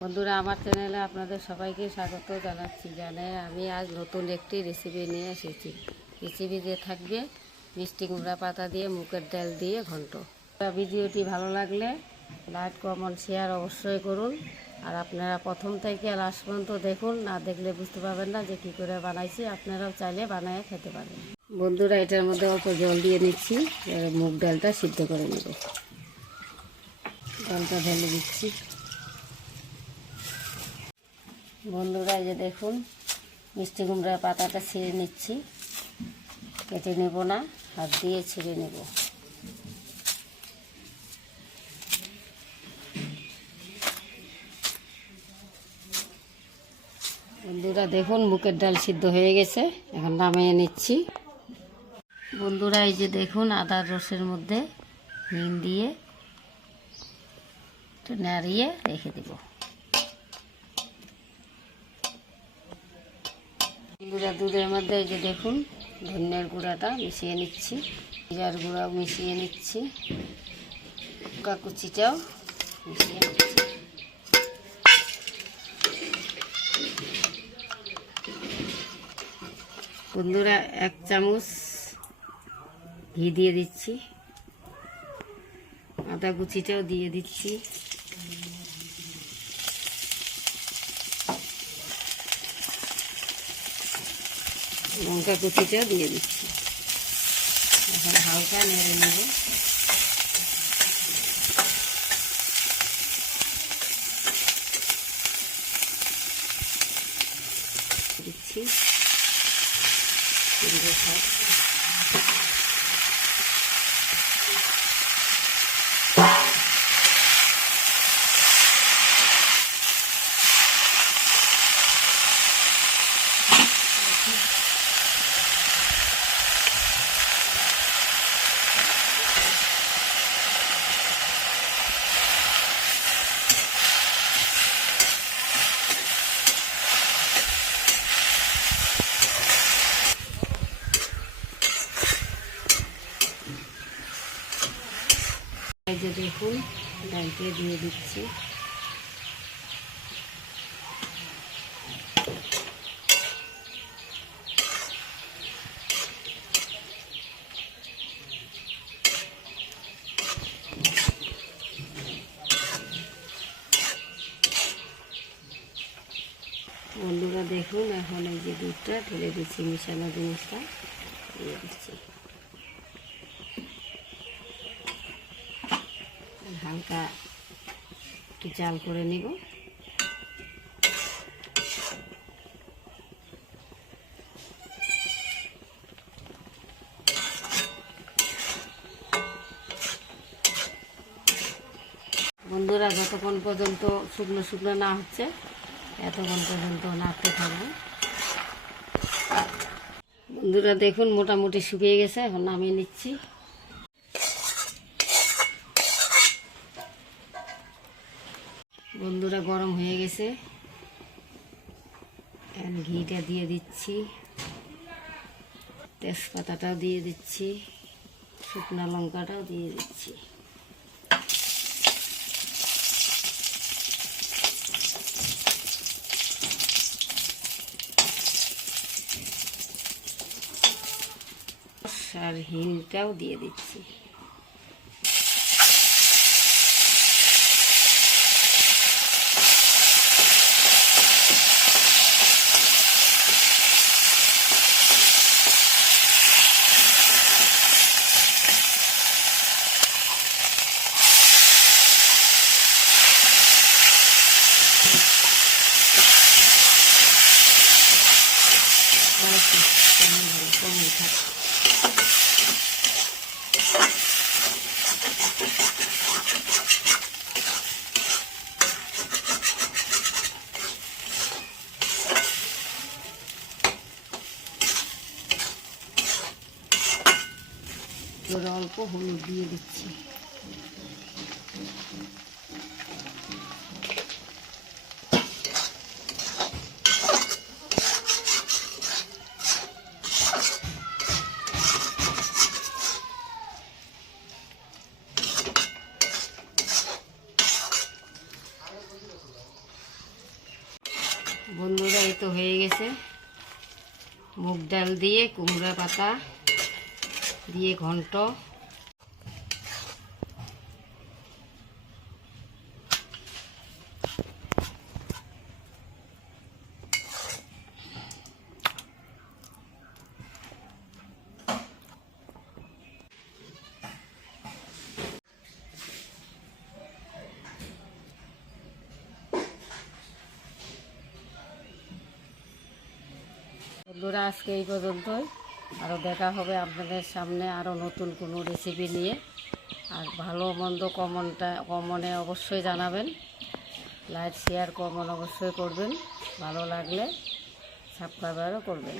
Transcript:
বন্ধুরা, আমার চ্যানেলে আপনাদের সবাইকে স্বাগত জানাচ্ছি। আমি আজ নতুন একটি রেসিপি নিয়ে এসেছি। রেসিপিতে থাকবে মিষ্টি কুমড়া পাতা দিয়ে মুগের ডাল দিয়ে ঘন্ট। ভিডিওটি ভালো লাগলে লাইক, কমেন্ট, শেয়ার অবশ্যই করুন। আর আপনারা প্রথম থেকে লাস্ট পর্যন্ত দেখুন, না দেখলে বুঝতে পারবেন না যে কী করে বানাইছি। আপনারাও চাইলে বানিয়ে খেতে পারেন। বন্ধুরা, এটার মধ্যে অল্প জল দিয়ে নিচ্ছি, মুগ ডালটা সিদ্ধ করে নেব। ডালটা ঢেলে দিচ্ছি। বন্ধুরা, এই যে দেখুন, মিষ্টি কুমড়ার পাতাটা ছিঁড়ে নিচ্ছি। কেটে নেব না, হাত দিয়ে ছিঁড়ে নেব। বন্ধুরা দেখুন, মুগের ডাল সিদ্ধ হয়ে গেছে, এখন নামিয়ে নিচ্ছি। বন্ধুরা, এই যে দেখুন, আদার রসের মধ্যে হিং দিয়ে একটু নাড়িয়ে রেখে দেব। বন্ধুরা, দুধের মধ্যে এই যে দেখুন, ধনিয়ার গুঁড়াটা মিশিয়ে নিচ্ছি, জিরার গুঁড়াও মিশিয়ে নিচ্ছি, লঙ্কা কুচিটাও মিশিয়ে নিচ্ছি। বন্ধুরা, 1 চামচ ঘি দিয়ে দিচ্ছি, আদা কুচিটাও দিয়ে দিচ্ছি, লঙ্কা কুচিটাও দিয়ে দিচ্ছি। এখন হালকা নেড়ে নেব। দিচ্ছি এই যে দেখুন, ডালটা দিয়ে দিচ্ছি। বন্ধুরা দেখুন, এখন এই যে দুধটা ঢেলে দিচ্ছি, মিশানো জিনিসটা দিয়ে দিচ্ছি। হালকা একটু জাল করে নিব। বন্ধুরা, যতক্ষণ পর্যন্ত শুকনো শুকনো না হচ্ছে এতক্ষণ পর্যন্ত নাড়তে থাকবো। বন্ধুরা দেখুন, মোটামুটি শুকিয়ে গেছে, এখন নামিয়ে নিচ্ছি। বন্ধুরা, গরম হয়ে গেছে, ঘিটা দিয়ে দিচ্ছি, তেজপাতাটাও দিয়ে দিচ্ছি, শুকনো লঙ্কাটাও দিয়ে দিচ্ছি। আর হিংটাও দিয়ে দিচ্ছি। অল্প হলুদ দিয়ে দিচ্ছি। বন্ধুরা, এই তো হয়ে গেছে। মুগ ডাল দিয়ে কুমড়া পাতা দিয়ে ঘন্ট। বন্ধুরা, আজকে এই পর্যন্তই। আরও দেখা হবে আপনাদের সামনে আরও নতুন কোনো রেসিপি নিয়ে। আর ভালো মন্দ কমনে অবশ্যই জানাবেন। লাইক শেয়ার কমেন্ট অবশ্যই করবেন। ভালো লাগলে সাবস্ক্রাইবও করবেন।